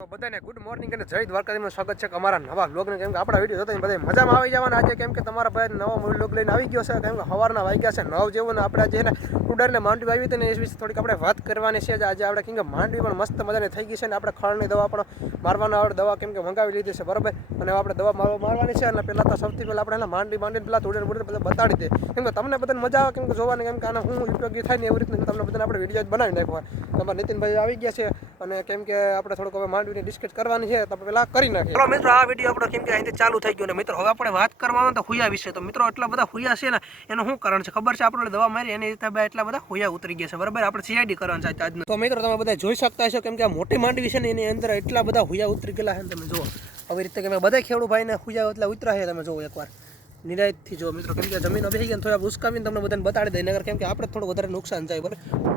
બધાને good morning અને જય દ્વારકાધીશનું સ્વાગત છે અમારા નવા વ્લોગને કેમ કે આપણા વિડીયો જોતા બધા મજામાં આવી જવાના આજે કેમ કે તમારા ભાઈ નવો વ્લોગ લઈને આવી ગયો છે કેમ કે સવારના વાગ્યા છે 9 જેવું ને આપણે આજે ટુડરને માંડવી આવી હતી ને એ વિશે થોડીક આપણે વાત કરવાની છે આજે આપણે કેમ કે માંડવી પણ મસ્ત મજાની થઈ ગઈ છે ને આપણે ખળની દવા પણ મારવાના આવડે દવા કેમ કે મંગાવી લીધી છે બરાબર અને આપણે દવા મારવાની છે અને પહેલાં તો સૌથી પહેલાં આપણે માંડીને પહેલાં ટુડર બધા બતાડી દે કેમ કે તમને બધાને મજા આવે કેમ કે જોવાની કેમ કે આને હું ઉપયોગી થાય ને એવી રીતે તમને બધાને આપણે વિડીયો બનાવી નાખવા તમારા નીતિનભાઈ આવી ગયા છે અને કેમ કે આપણે થોડુંક હવે માંડવીની ડિસ્કસ કરવાની છે તો પહેલા કરી નાખીએ ચલો મિત્રો આ વિડીયો આપણો કેમ કે અહીંથી ચાલુ થઈ ગયો ને મિત્રો હવે આપણે વાત કરવાનો તો હુયા વિશે તો મિત્રો એટલા બધા હુયા છે ને એનું શું કારણ છે ખબર છે આપણે દવા મારી એની રીતે એટલા બધા હુયા ઉતરી ગયા છે બરાબર આપણે સીઆઈડી કરવાનું છે આજનું તો મિત્રો તમે બધા જોઈ શકતા છો કેમ કે આ મોટી માંડવી છે ને એની અંદર એટલા બધા હુયા ઉતરી ગયેલા છે તમે જુઓ આવી રીતે કે બધા ખેડૂત ભાઈને હુયા એટલા ઉતરા છે તમે જુઓ એકવાર નિરાયતથી જો મિત્રો કેમ કે જમીન બેસી ગયા થોડા ઉસકાવીને તમને બધાને બતાડી દઈ નગર કેમ કે આપણે થોડું વધારે નુકસાન જાય બરાબર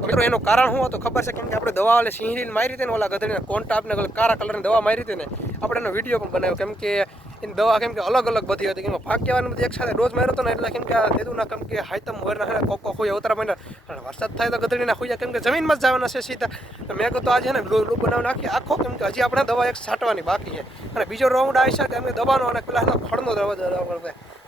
મિત્રો એનું કારણ શું હતું ખબર છે કેમ કે આપણે દવા વાળે સિંહરીને મારી હતી ને ઓલા ગધડીને કોન્ટા આપને કાળા કલરની દવા મારી હતી ને આપણે એનો વિડીયો પણ બનાવ્યો કેમ કે એની દવા કેમ કે અલગ અલગ બધી હતી કેમ કે ભાગ્યવાની બધી એક સાથે ડોઝ માર્યો હતો ને એટલે કેમ કે આ તેદુના કેમ કે હાઈતમ વરના કોકો ખોયા ઉતરા માંડ્યા વરસાદ થાય તો ગધડીના ખોયા કેમ કે જમીનમાં જ જવાના છે સીધા તો મેં કહ્યું આજે ને લો બનાવી નાખી આખો કેમ કે હજી આપણે દવા એક છાંટવાની બાકી છે અને બીજો રાઉન્ડ આવી છે કેમ કે દવાનો અને પેલા ખડનો દવા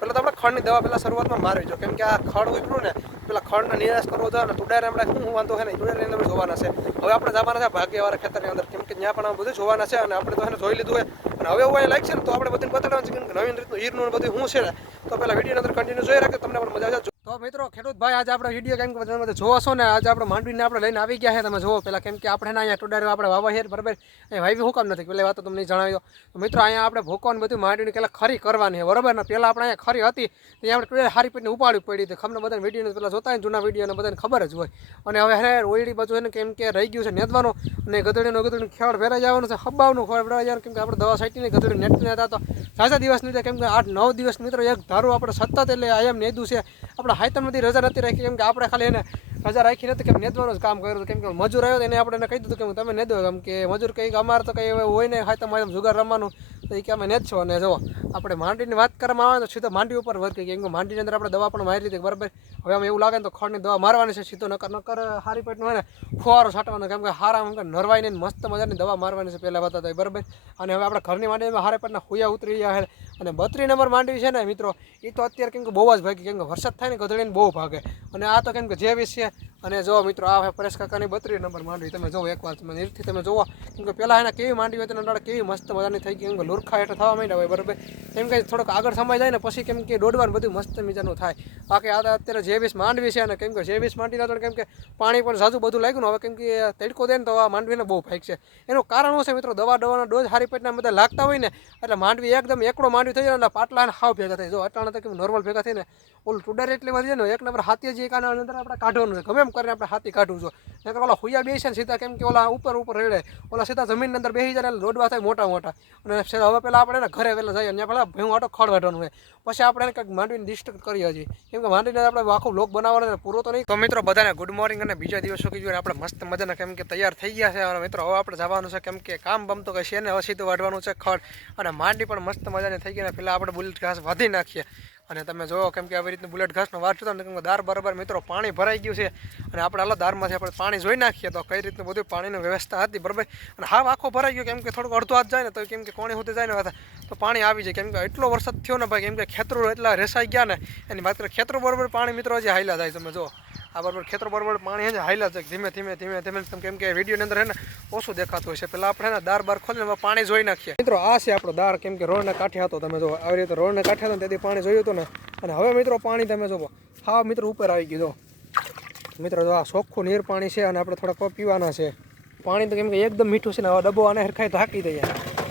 પહેલાં તો આપણે ખડની દવા પહેલાં શરૂઆતમાં મારવી જો કેમ કે આ ખડ ઉભરું ને પેલા ખડને નિરાશ કરવો જોઈએ અને ટુડારે આપણે શું વાંધો છે ને ટુડારની અંદર જોવાના છે હવે આપણે જવાના છે ભાગ્યવાળા ખેતરની અંદર કેમ કે ત્યાં પણ બધું જોવાના છે અને આપણે તો એને જોઈ લીધું હોય અને હવે એવું લાગશે ને તો આપણે બધું બતાડવાનું છે કેમ કે નવીન રીતનું હીરનું બધું શું છે ને તો પહેલાં વિડીયોની અંદર કન્ટિન્યુ જોઈ રાખે તમને પણ મજા આવશે તો મિત્રો ખેડૂત ભાઈ આજે આપણે વિડીયો કેમ કે તમે જોવો છો ને આજે આપણે માંડવીને આપણે લઈને આવી ગયા છે તમે જોવો પહેલાં કેમ કે આપણે અહીંયા ટુડારે આપણે વાવા છે બરાબર અહીં વાવી હું કામ નથી પહેલાં વાત તો તમને જણાવ્યો તો મિત્રો અહીંયા આપણે ભોકવાનું બધું માંડવીને પહેલાં ખરી કરવાની છે બરાબર ને પહેલાં આપણે અહીંયા ખરી હતી ત્યાં આપણે ટુડારે હારી પીને ઉપાડવી પડી હતી ખમને બધાને વિડીયોને પહેલાં જોતા હોય જૂના વિડીયોને બધાને ખબર જ હોય અને હવે હે ઓયડી બાજુ એને કેમ કે રહી ગયું છે નેદવાનું અને ગધડીનું ખેડ ભેરા જવાનું છે હબાવનું ખોળ ભેરા જવાનું કેમ કે આપણે દવા સાઈટીને ગધડી નેટને હતા તો ઝાઝા દિવસ નહીં કેમ કે 8-9 દિવસ મિત્રો એક ધારું આપણે સતત એટલે આયમ નેદું છે આપણે હાઈતમથી રજા નથી રાખી કેમ કે આપણે ખાલી એને રજા રાખી નથી કેમ નેદવાનું જ કામ કર્યું કેમ કે મજૂર આવ્યો એને આપણે કહી દીધું કે તમે નેદો કેમ કે મજૂર કંઈક અમારે તો કંઈ હોય ને હાઈતમ જુગાર રમવાનું તો એ કે અમે નેદ છો અને જો આપણે માંડવીની વાત કરવામાં આવે તો સીધો માંડવી ઉપર વર્ક કેમ કે માંડવીની અંદર આપણે દવા પણ મારી હતી બરાબર હવે અમે એવું લાગે ને તો ખડની દવા મારવાની છે સીધો નકર હારી પેટનું હોય ને ફુવારો છાંટવાનો કેમ કે હારા નરવાઈને મસ્ત મજાની દવા મારવાની છે પહેલાં બતાતા બરાબર અને હવે આપણે ઘરની માંડવીમાં હારે પેટના હુયા ઉતરી ગયા છે અને 32 નંબર માંડવી છે ને મિત્રો એ તો અત્યારે કેમ કે બહુ જ ભાગી કેમ કે વરસાદ થાય ને ગધડીને બહુ ભાગે અને આ તો કેમ કે જે વિષ છે અને જો મિત્રો આ પરેશ કાકાની 32 નંબર માંડવી તમે જુઓ એકવાર તમે નીરથી તમે જુઓ કેમ કે પહેલાં એને કેવી માંડવી હતી ને કેવી મસ્ત મજાની થઈ ગઈ કેમ કે લુરખા હેઠળ થવા માંડ્યા હોય બરાબર કેમ કે થોડોક આગળ સમય જાય ને પછી કેમ કે દોડવાનું બધું મસ્ત મજાનું થાય બાકી આ અત્યારે જે વિષ માંડવી છે ને કેમ કે જે વિષ માંડવી તો કેમ કે પાણી પણ ઝાઝું બધું લાગ્યું ને હવે કેમ કે તડકો દે ને તો આ માંડવીને બહુ ભાગ છે એનું કારણ શું છે મિત્રો દવાનો ડોઝ હારી પેટના બધા લાગતા હોય ને એટલે માંડવી એકદમ એકડો માંડવી થઈ જાય ને પાટલા હાવ ભેગા થાય જો અટાણા તો કેમ નોર્મલ ભેગા થઈને ઓલું ટુડર એટલી વધી જાય ને એક નંબર હાથી જે કાના અંદર આપણે કાઢવાનું છે ગમે એમ કરીને આપણે હાથી કાઢવું જો નકર ઓલા હુયા બેસે ને સીધા કેમ કે ઓલા ઉપર રેડે ઓલા સીધા જમીન અંદર બેસી જાય એટલે રોડવા થાય મોટા અને હવે પહેલાં આપણે ઘરે વહેલા જઈએ ત્યાં પહેલાં ભેવું આટો ખડ વાટવાનું હોય પછી આપણે એને કંઈક માંડવીને ડિસ્ટર્બ કરીએ છીએ કેમ કે માંડવીને આપણે આખો બ્લોગ બનાવવાનો પૂરો તો નહીં તો મિત્રો બધાને ગુડ મોર્નિંગ અને બીજા દિવસો કીધું આપણે મસ્ત મજાના કેમ કે તૈયાર થઈ ગયા છે અને મિત્રો હવે આપણે જવાનું છે કેમ કે કામ બમતો કંઈ છે ને હવે સીધું વાઢવાનું છે ખડ અને માંડવી પણ મસ્ત મજાની થઈ ગઈ ને પહેલાં આપણે બુલેટ ઘાસ વાધી નાખીએ અને તમે જોવો કેમ કે આવી રીતનું બુલેટ ઘાસનો વાઢતો ને કેમ કે દાર બરાબર મિત્રો પાણી ભરાઈ ગયું છે અને આપણે હાલો દારમાંથી આપણે પાણી જોઈ નાખીએ તો કઈ રીતનું બધું પાણીની વ્યવસ્થા હતી બરાબર અને હાવ આખો ભરાઈ ગયો કેમ કે થોડુંક અડધો હાથ જાય ને તો કેમ કે કોણી સુધી જાય ને તો પાણી આવી જાય કેમ કે એટલો વરસાદ થયો ને ભાઈ કેમ કે ખેતરો એટલા રેસાઈ ગયા ને એની વાત કરીએ ખેતરો બરાબર પાણી મિત્રો હજી હાઈલા જાય તમે જો આ બરાબર ખેતરો બરાબર પાણી હજી હાઈલા છે ધીમે ધીમે કેમ કે વિડીયોની અંદર ને ઓછું દેખાતું હોય છે પેલા આપણે ને દાર બાર ખોલીને પાણી જોઈ નાખીએ મિત્રો આ છે આપણો દાર કેમ કે રોડને કાંઠે હતો તમે જો આવી રીતે રોડને કાંઠે હતો તેથી પાણી જોયું હતું ને અને હવે મિત્રો પાણી તમે જુઓ હા મિત્રો ઉપર આવી ગયું મિત્રો જો આ ચોખ્ખું નીર પાણી છે અને આપણે થોડાક પીવાના છે પાણી તો કેમ કે એકદમ મીઠું છે ને હવે ડબ્બો આને હરખાઈ ઢાંકી દઈએ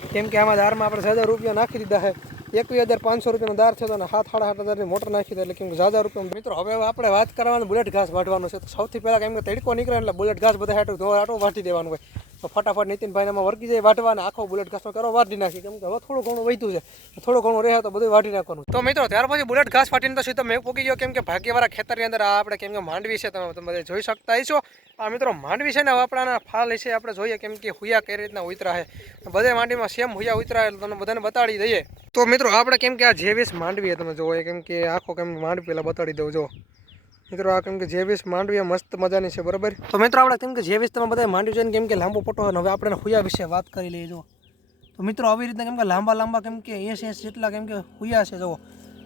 કેમ કે આમાં દારમાં આપણે 1000 રૂપિયા નાખી દીધા છે 21,500 રૂપિયાનો દાર થયો અને 7,500 મોટર નાખી દે એટલે કેમ કે 1000 રૂપિયા મિત્રો હવે આપણે વાત કરવાનું બુલેટ ઘાસ વાઢવાનું છે તો સૌથી પહેલાં કેમ કે તડકો નીકળે એટલે બુલેટ ઘાસ બધા આટો વાટી દેવાનું હોય તો ફટાફટ નીતિનભાઈને એમાં વર્ગી જાય વાટવાને આખો બુલેટ ઘાસનો કરો વાટી નાખી કેમ કે હવે થોડું ઘણું વધ્યું છે થોડું ઘણું રહે તો બધું વાટી નાખવાનું તો મિત્રો ત્યાર પછી બુલેટ ઘાસ વાટીને તો સીધો મેં પૂકી ગયો કેમ કે ભાગ્યવાળા ખેતરની અંદર આ આપણે કેમ કે માંડવી છે તમે જોઈ શકતા હશો આ મિત્રો માંડવી છે ને હવે આપણા ફાલ છે આપણે જોઈએ કેમ કે હુયા કઈ રીતના ઉતરા છે બધે માંડવીમાં સેમ હુયા ઉતરા એટલે તમને બધાને બતાડી દઈએ તો મિત્રો આપણે કેમ કે આ જેવીસ માંડવી તમે જોવો કેમ કે આખો કેમ માંડવી પેલા બતાડી દઉં જો મિત્રો આ કેમ કે જેવીસ માંડવી મસ્ત મજાની છે બરાબર. તો મિત્રો આપણે કેમ કે જેવીસ તમે બધા માંડવી જોઈને કેમ કે લાંબો ફોટો હોય. હવે આપણે હુયા વિશે વાત કરી લઈએ. જો તો મિત્રો આવી રીતના કેમ કે લાંબા કેમ કે 80 જેટલા કેમ કે હુયા છે. જો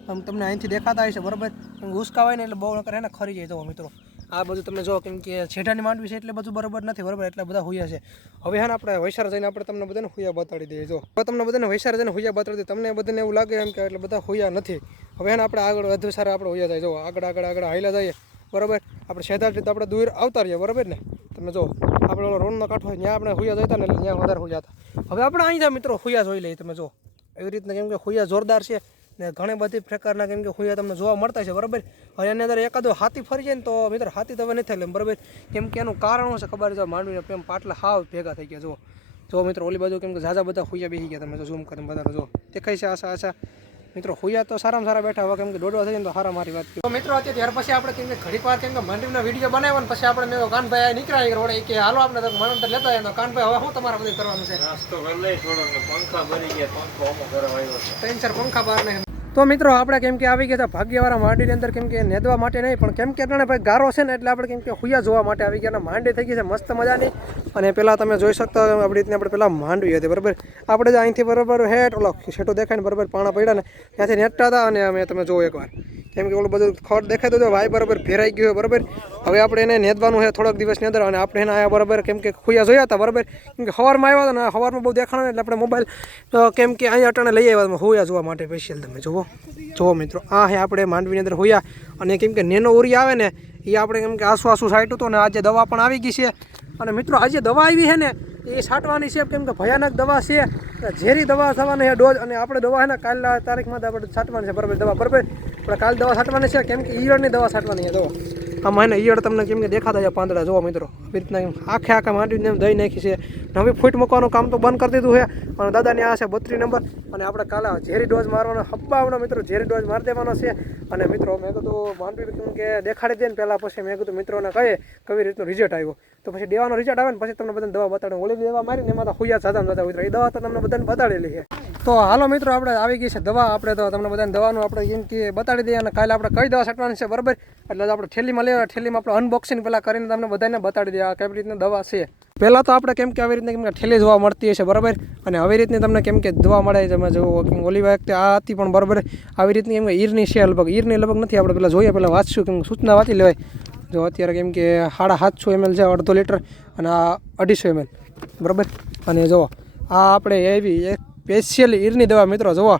તમને અહીંથી દેખાતા હશે બરાબર. કેમ કે ઉસકાવાય ને એટલે બહુ નકર એને ખરી જાય. જો મિત્રો આ બધું તમને જો કેમ કે છેડાની માંડવી છે એટલે બધું બરાબર નથી બરાબર. એટલા બધા હુયા છે. હવે હે ને આપણે વૈસાર જઈને આપણે તમને બધાને હુયા બતાડી દઈએ. જો તમને બધાને વૈસાર જઈને હુયા બતાડી દઈએ. તમને બધાને એવું લાગે એમ કે એટલે બધા હુયા નથી. હવે હે ને આપણે આગળ વધુ સારા આપણે હુયા જાય. જો આગળ હાઈલા જઈએ બરાબર. આપણે સેધાથી આપણે દૂર આવતા રહીએ બરાબર ને. તમે જો આપણે ઓલો રોડનો કાંઠો હોય ત્યાં આપણે હુયા જતા ને એટલે ત્યાં વધારે હુયા હતા. હવે આપણે અહીં જા મિત્રો હુયા જોઈ લઈએ. તમે જો એવી રીતના કેમ કે હુયા જોરદાર છે ને ઘણી બધી પ્રકારના કેમ કે હુયા તમને જોવા મળતા છે બરાબર. હવે એની અંદર એકાદો હાથી ફરી જાય ને તો મિત્રો હાથી તો હવે નથી થાય બરાબર. કેમ કે એનું કારણ છે ખબર છે. માંડવીને પ્રેમ પાટલા હાવ ભેગા થઈ ગયા. જો મિત્રો ઓલી બાજુ કેમ કે ઝાઝા બધા હુયા બેસી ગયા. તમે જો ઝૂમ કરીને બધા જો દેખાય છે આશા મિત્રો હુયા તો સારામાં સારા બેઠા. હવે કેમ કે દોડવા થઈ ને તો સારા મારી વાત. તો મિત્રો અત્યારે ત્યાર પછી આપણે કેમ કે ઘડીક વાર કેમ કે માંડવીના વિડીયો બનાવ્યો ને પછી આપણે મેં કાનભાઈ નીકળ્યા રોડે કે હાલો આપણે તો મનંતર લેતા આવ્યા. કાનભાઈ હવે શું તમારે બધું કરવાનું છે? નાસ્તો કરી લઈ થોડો ને પંખા ભરી ગયા. પંખો અમુક ઘરે આવ્યો છે. 3-4 પંખા બહાર ને. તો મિત્રો આપણે કેમ કે આવી ગયા હતા ભાગ્યવાળા માંડવીની અંદર કેમ કે નેદવા માટે નહીં પણ કેમ કે ભાઈ ગારો છે ને એટલે આપણે કેમ કે હુયા જોવા માટે આવી ગયા. માંડવી થઈ ગઈ છે મસ્ત મજાની. અને પહેલાં તમે જોઈ શકતા હોય આપણી રીતની આપણે પહેલાં માંડવી હતી બરાબર. આપણે જો અહીંથી બરાબર હેઠ ઓલો છેટો દેખાય ને બરાબર પાણા પડ્યા ને ત્યાંથી નેટતા હતા. અને અમે તમે જુઓ એકવાર કેમ કે ઓલું બધું ખોટ દેખાય તો વાય બરાબર ફેરાઈ ગયું બરાબર. હવે આપણે એને નેદવાનું છે થોડાક દિવસની અંદર. અને આપણે એને આયા બરાબર કેમ કે હુયા જોયા હતા બરાબર. કેમ કે સવારમાં આવ્યા હતા ને સવારમાં બહુ દેખાણા એટલે આપણે મોબાઈલ કેમ કે અહીંયા અટાણે લઈ આવ્યા હુયા જોવા માટે સ્પેશિયલ. તમે જુઓ મિત્રો આ હે આપણે માંડવીની અંદર હુયા. અને કેમ કે નેનો ઉરી આવે ને એ આપણે કેમ કે આસુ સાઈટું તો ને આજે દવા પણ આવી ગઈ છે. અને મિત્રો આજે દવા આવી છે ને એ છાંટવાની છે કેમ કે ભયાનક દવા છે. ઝેરી દવા થવાની છે ડોઝ. અને આપણે દવા છે ને કાલના તારીખમાં આપણે છાંટવાની છે બરાબર દવા બરાબર. આપણે કાલ દવા છાંટવાની છે કેમ કે ઈયળની દવા છાંટવાની છે. દવા આમાં એને ઈયળ તમને કેમ કે દેખાતા છે પાંદડા. જોવો મિત્રો આવી રીતના આખા માંડવીને એમ દઈ નાખી છે. નવી ફૂટ મૂકવાનું કામ તો બંધ કરી દીધું છે. અને દાદાની આ છે 32 નંબર. અને આપણે કાલે ઝેરી ડોઝ મારવાનો હપ્પાવનો મિત્રો ઝેરી ડોઝ મારી દેવાનો છે. અને મિત્રો મેં કીધું માંડવી કેમ કે દેખાડી દે ને પહેલાં પછી મેં કીધું મિત્રોને કહીએ કેવી રીતનું રિઝલ્ટ આવ્યો. તો પછી દેવાનો રિઝલ્ટ આવે ને પછી તમને બધાને દવા બતાડે. ઓલી દવા મારીને એમાં તો હુયા સાદા ઉતરે. એ દવા તો તમને બધાને બતાડેલી છે. તો હાલો મિત્રો આપણે આવી ગઈ છે દવા. આપણે તો તમને બધાને દવાનું આપણે કેમ કે બતાડી દઈએ. અને કાલે આપણે કઈ દવા છાંટવાની છે બરાબર. એટલે આપણે થેલીમાં લેવા થેલીમાં આપણે અનબોક્સિંગ પહેલાં કરીને તમને બધાને બતાડી દઈએ આ કેવી રીતની દવા છે. પહેલાં તો આપણે કેમ કે આવી રીતના કેમ કે થેલી જોવા મળતી હશે બરાબર. અને આવી રીતની તમને કેમ કે દવા મળે. તમે જુઓ કેમ ઓલી વખતે આ હતી પણ બરાબર આવી રીતની કેમ કે ઈરની છે લગભગ. ઈરની લગભગ નથી. આપણે પહેલાં જોઈએ પહેલાં વાંચશું કેમ સૂચના વાંચી લેવાય. જો અત્યારે કેમ કે 750 ml છે 1/2 લીટર. અને આ 250 ml બરાબર. અને જુઓ આ આપણે એવી સ્પેશિયલ ઈરની દવા મિત્રો. જુઓ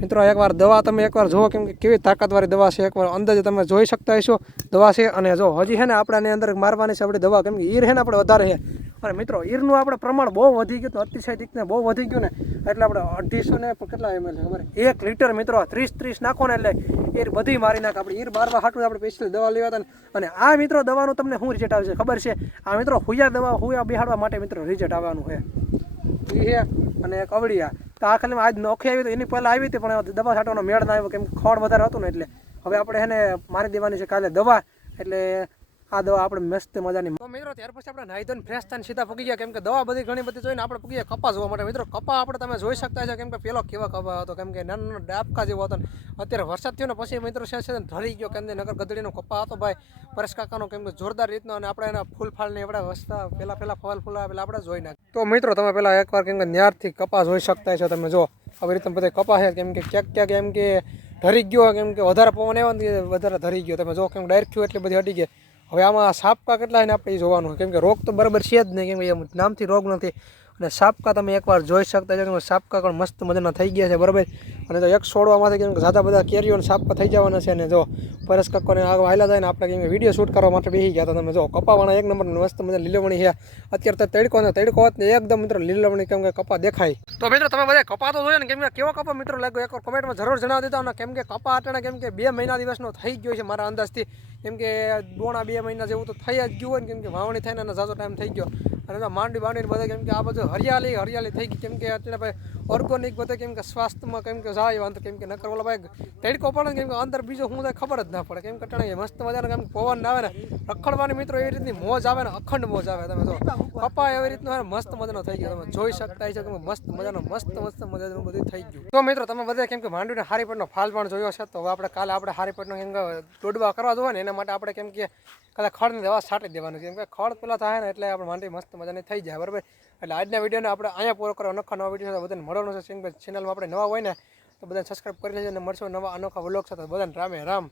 મિત્રો એકવાર દવા તમે એકવાર જુઓ કેમ કે કેવી તાકાતવાળી દવા છે. એકવાર અંદાજે તમે જોઈ શકતા હશો દવા છે. અને જો હજી છે ને આપણે અંદર મારવાની છે આપણી દવા કેમ કે ઈર છે ને આપણે વધારે છે. અને મિત્રો ઈરનું આપણે પ્રમાણ બહુ વધી ગયું. તો અતિશય તીક્ષ્ણ બહુ વધી ગયું ને એટલે આપણે 250 ને કેટલા ml છે ખબર 1 લીટર મિત્રો 30 નાખો ને એટલે ઈર બધી મારી નાખે. આપણે ઈર બારવા હાટું આપણે સ્પેશિયલ દવા લેવા હતા. અને આ મિત્રો દવાનું તમને શું રિઝલ્ટ આવે છે ખબર છે? આ મિત્રો હુયા બિહાડવા માટે મિત્રો રિઝલ્ટ આવવાનું છે એ છે. અને એક અવળિયા તો આ ખાલી આજ નોખી આવી તો એની પહેલાં આવી હતી પણ દવા છાંટવાનો મેળ ના આવ્યો કેમ ખોડ વધારે હતું ને એટલે હવે આપણે એને મારી દેવાની છે કાલે દવા. એટલે આ દવા આપણે મસ્ત મજાની. તો મિત્રો ત્યાર પછી આપણે નાહી ધોઈને ફ્રેશ થઈને સીધા પૂગી ગયા કેમ કે દવા બધી ઘણી બધી જોઈને આપણે પૂગી ગયા કપા જોવા માટે. મિત્રો કપા આપણે તમે જોઈ શકતા છો કેમ કે પેલો કેવા કપા હતો કેમ કે નાનો ડાબકા જેવો હતો. ને અત્યારે વરસાદ થયો ને પછી મિત્રો છે ઢળી ગયો કેમ કે નગર ગધડીનો કપા હતો ભાઈ પરેશ કાકાનો કેમ કે જોરદાર રીતનો. અને આપણે એના ફૂલ ફાળને એવડા વસ્તા પહેલાં ફૂલ આપેલા આપણે જોઈ નાખ. તો મિત્રો તમે પહેલાં એકવાર કેમ કે ન્યારથી કપા જોઈ શકતા છો. તમે જો આવી રીતે બધા કપા છે કેમ કે ક્યાંક એમ કે ઢરી ગયો કેમ કે વધારે પવન આવ્યો ને વધારે ધરી ગયો. તમે જો કેમ ડાયરેક્ટ થયું એટલી બધી હટી ગઈ. હવે આમાં સાપકા કેટલા ને આપણે એ જોવાનું કેમ કે રોગ તો બરાબર છે જ નહીં કેમ કે નામથી રોગ નથી. અને સાપકા તમે એકવાર જોઈ શકતા છો કે સાપકા પણ મસ્ત મજાના થઈ ગયા છે બરાબર. અને તો એક છોડવામાંથી કેમ કે ઝાઝા બધા કેરીઓ અને સાપકા થઈ જવાના છે. અને જો પરેશ કાકોને આગળ હાલ્યા જાય ને આપણે કેમ કે વિડીયો શૂટ કરવા માટે બેસી ગયા હતા. તમે જો કપાવાના એક નંબર મસ્ત મજા લીલવણી છે. અત્યારે તો તડકો હોત ને એકદમ મિત્રો લીલવણી કેમ કે કપા દેખાય. તો મિત્રો તમે બધા કપા તો જોયો ને કેમ કે કેવો કપા મિત્રો લાગ્યો એકવાર કોમેન્ટમાં જરૂર જણાવી દેતા. અને કેમ કે કપા અટાણે કેમ કે 2 મહિના દિવસનો થઈ ગયો છે મારા અંદાજથી. કેમ કે 2 મહિના જેવું તો થઈ જ ગયું હોય ને કેમ કે વાવણી થઈને ઝાઝો ટાઈમ થઈ ગયો. અને તો માંડી બાંડીને બધા કેમ કે આ બધું હરિયાળી થઈ ગઈ કેમ કે અત્યારે ભાઈ ઓર્ગોનિક બધું કેમ કે સ્વાસ્થ્યમાં કેમ કે જાય વાંધો કેમ કે નકર ઓલા ભાઈ તડકો પડે કેમ કે અંદર બીજો શું થાય ખબર જ ના પડે કેમ કે અટાણે મસ્ત મજાનો કેમ પવન આવે ને રખડવાની મિત્રો એવી રીતની મોજ આવે ને અખંડ મોજ આવે તમે જો કપા એવી રીતનો મસ્ત મજાનો થઈ ગયો તમે જોઈ શકતા છો કે મસ્ત મજાનું બધું થઈ ગયું તો મિત્રો તમે બધા કેમ કે માંડવીને હારીપેટનો ફાલ પણ જોયો છે તો હવે આપણે કાલે આપણે હારીપેટનો કેમ કે દોડવા કરવા જોઈએ ને એના માટે આપણે કેમ કે કાલે ખડની દવા છાંટી દેવાનું કેમ કે ખડ પેલા થાય ને એટલે આપણે માંડવી મસ્ત મજાની થઈ જાય બરાબર એટલે આજના વિડીયોને આપણે અહીંયા પૂરો કરવા નોખા નવા વિડીયો બધાને મળવાનું છે કેમ કે ચેનલમાં આપણે નવા હોય ને તો બધાને સબસ્ક્રાઈબ કરી લેજો અને મળશો નવા અનોખા વ્લોગ સાથે બધાને રામે રામ